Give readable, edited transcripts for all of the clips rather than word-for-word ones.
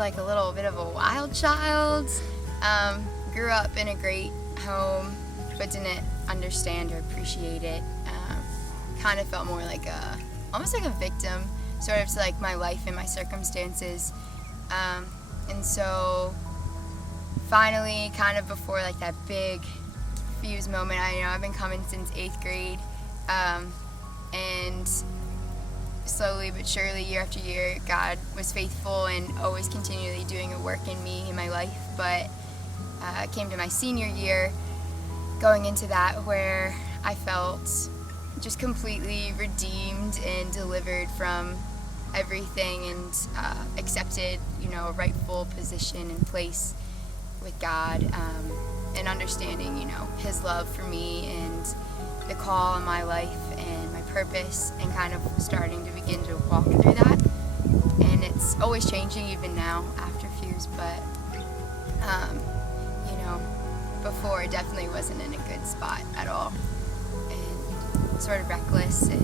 like a little bit of a wild child. Grew up in a great home, but didn't understand or appreciate it. Kind of felt more like almost like a victim, sort of to like my life and my circumstances. And so finally, kind of before like that big fuse moment, I've been coming since 8th grade, and slowly but surely, year after year, God was faithful and always continually doing a work in me in my life. But it came to my senior year, going into that, where I felt just completely redeemed and delivered from everything, and accepted, a rightful position and place with God, and understanding, His love for me and the call in my life and my purpose, and kind of starting to begin to walk through that. And it's always changing even now after Fuse, but before it definitely wasn't in a good spot at all, and sort of reckless and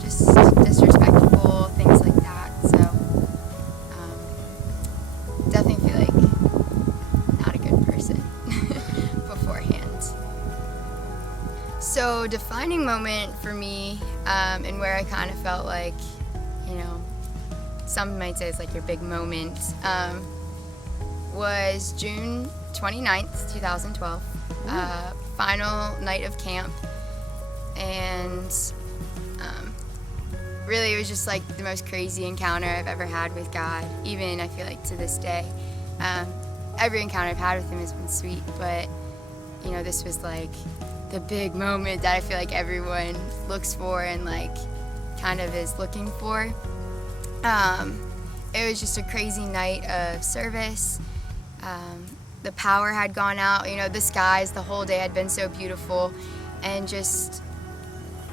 just disrespectful, things like that. So definitely feel like not a good person beforehand. So defining moment for me, and where I kind of felt like, some might say it's like your big moment, was June 29th, 2012, final night of camp. And really it was just like the most crazy encounter I've ever had with God. Even I feel like to this day, every encounter I've had with Him has been sweet, but this was like the big moment that I feel like everyone looks for and like kind of is looking for. It was just a crazy night of service. The power had gone out, the skies the whole day had been so beautiful, and just,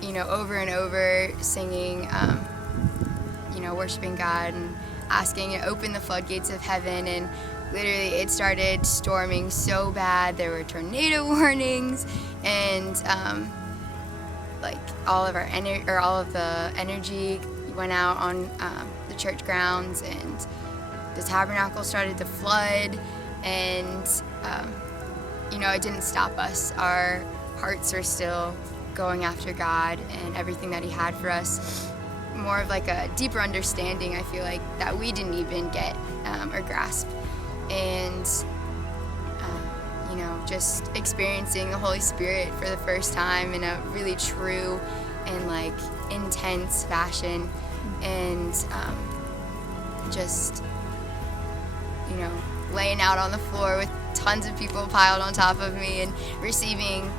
over and over singing, worshiping God and asking to open the floodgates of heaven. And literally it started storming so bad. There were tornado warnings, and like all of the energy went out on the church grounds, and the tabernacle started to flood. And it didn't stop us. Our hearts were still going after God and everything that He had for us. More of like a deeper understanding, I feel like, that we didn't even get or grasp. And just experiencing the Holy Spirit for the first time in a really true and like intense fashion. And just laying out on the floor with tons of people piled on top of me, and receiving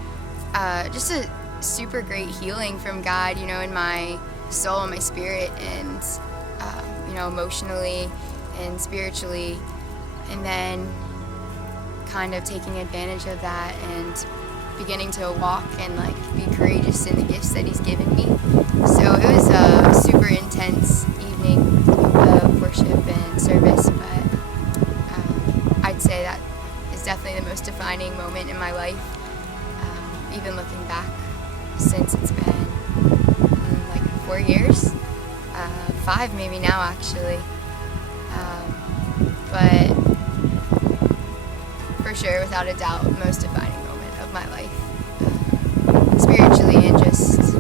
just a super great healing from God, in my soul and my spirit, and emotionally and spiritually. And then kind of taking advantage of that and beginning to walk and like be courageous in the gifts that He's given me. So it was a super intense evening of worship and service, but I'd say that is definitely the most defining moment in my life, even looking back, since it's been like 4 years, 5 maybe now actually, but for sure, without a doubt, most defining moment of my life, spiritually and just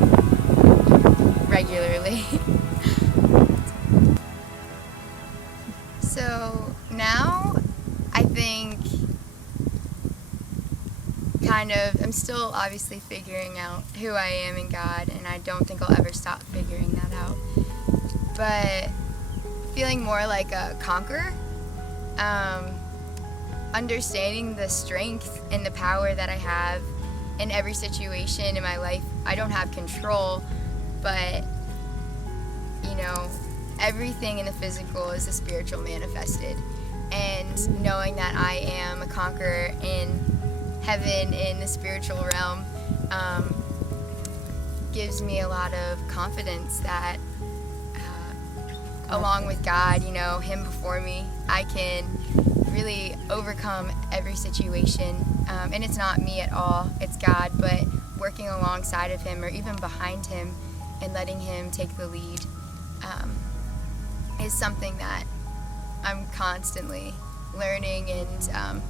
regularly. So now I think I'm still obviously figuring out who I am in God, and I don't think I'll ever stop figuring that out. But feeling more like a conqueror, understanding the strength and the power that I have in every situation in my life. I don't have control, but everything in the physical is a spiritual manifested. And knowing that I am a conqueror in heaven, in the spiritual realm, gives me a lot of confidence that along with God, Him before me, I can really overcome every situation. And it's not me at all, it's God, but working alongside of Him or even behind Him and letting Him take the lead is something that I'm constantly learning and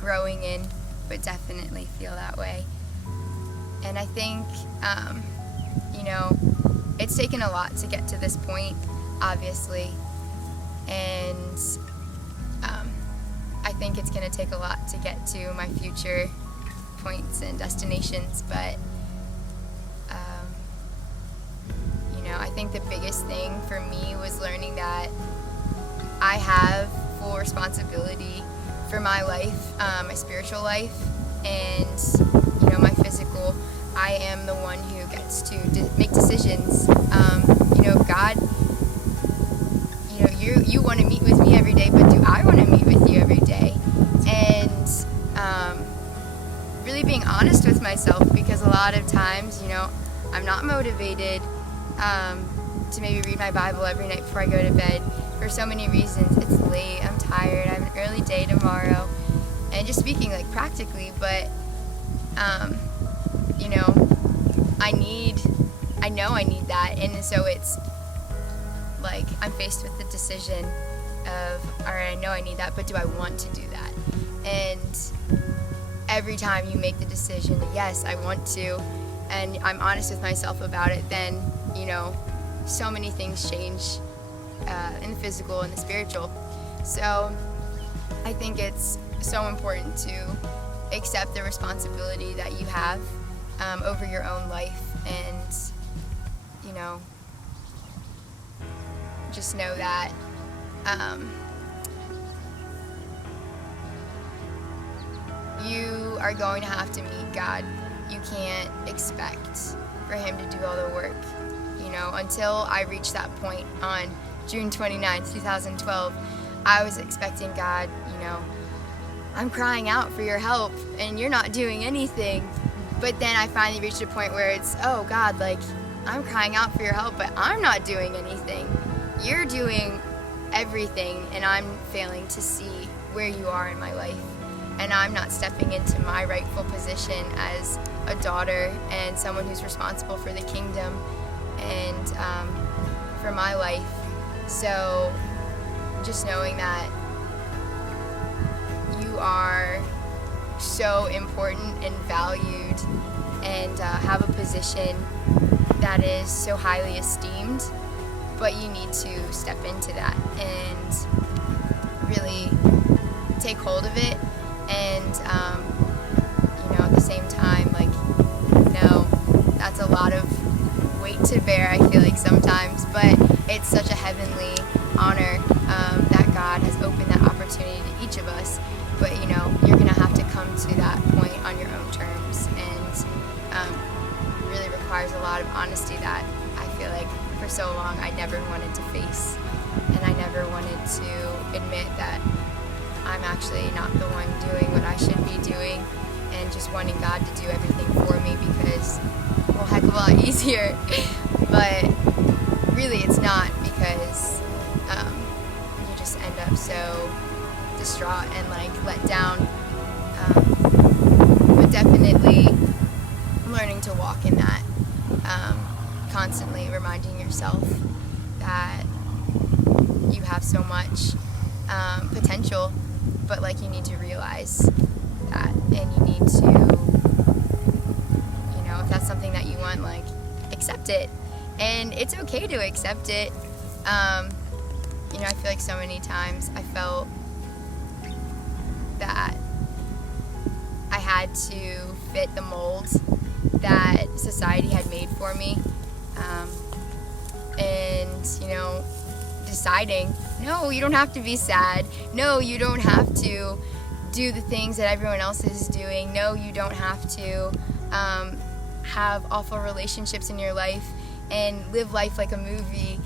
growing in, but definitely feel that way. And I think, it's taken a lot to get to this point, obviously. And I think it's going to take a lot to get to my future points and destinations. But, I think the biggest thing for me was learning that I have full responsibility for my life, my spiritual life, and, my physical. I am the one who gets to make decisions. God, you want to meet with me every day, but do I want to meet with you every day? And really being honest with myself, because a lot of times, I'm not motivated to maybe read my Bible every night before I go to bed for so many reasons. It's late, I'm tired, I have an early day tomorrow, and just speaking like practically, but I need that, and so it's like I'm faced with the decision of, all right, I know I need that, but do I want to do that? And every time you make the decision, yes, I want to, and I'm honest with myself about it, then, so many things change in the physical and the spiritual. So I think it's so important to accept the responsibility that you have over your own life, and just know that you are going to have to meet God. You can't expect for Him to do all the work. Until I reached that point on June 29th, 2012, I was expecting God, I'm crying out for your help and you're not doing anything. But then I finally reached a point where it's, oh God, I'm crying out for your help, but I'm not doing anything. You're doing everything, and I'm failing to see where you are in my life. And I'm not stepping into my rightful position as a daughter and someone who's responsible for the kingdom and for my life. So just knowing that you are so important and valued and have a position that is so highly esteemed, but you need to step into that and really take hold of it, and at the same time, no, that's a lot of weight to bear, I feel like sometimes, but it's such a heavenly honor that God has opened that opportunity to each of us. But you're gonna have to come to that point on your own terms, and really requires a lot of honesty that I feel like for so long I never wanted to face, and I never wanted to admit that I'm actually not the one doing what I should be doing, and just wanting God to do everything for me because, well, heck of a lot easier. But really it's not, because you just end up so distraught and let down. But definitely learning to walk in that, constantly reminding yourself that you have so much potential, but you need to realize that, and you need to, if that's something that you want, accept it, and it's okay to accept it. I feel like so many times I felt that I had to fit the mold that society had made for me, and deciding, no, you don't have to be sad, no, you don't have to do the things that everyone else is doing, no, you don't have to have awful relationships in your life and live life like a movie,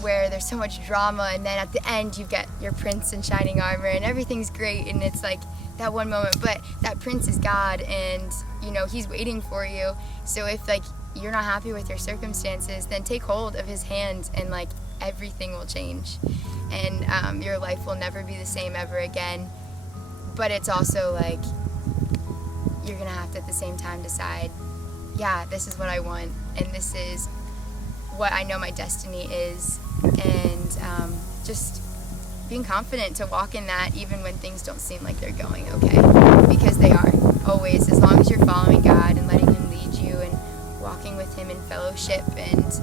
where there's so much drama, and then at the end you get your prince in shining armor and everything's great, and it's that one moment, but that prince is God, and He's waiting for you. So if you're not happy with your circumstances, then take hold of His hand, and everything will change, and your life will never be the same ever again. But it's also you're gonna have to at the same time decide, yeah, this is what I want, and this is what I know my destiny is, and just being confident to walk in that even when things don't seem like they're going okay, because they are, always, as long as you're following God and letting Him lead you and walking with Him in fellowship and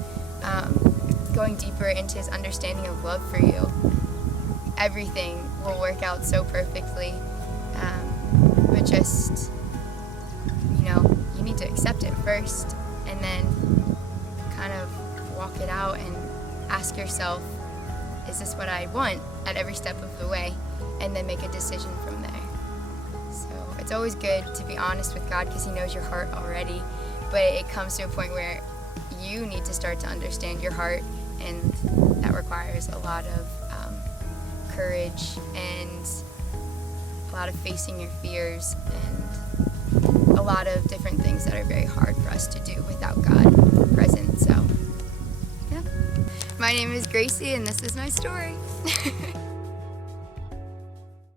going deeper into His understanding of love for you. Everything will work out so perfectly, but just, you need to accept it first and then kind of walk it out and ask yourself, is this what I want at every step of the way? And then make a decision from there. So it's always good to be honest with God because He knows your heart already, but it comes to a point where you need to start to understand your heart, and that requires a lot of courage and a lot of facing your fears and a lot of different things that are very hard for us to do without God present. So, yeah. My name is Gracie, and this is my story.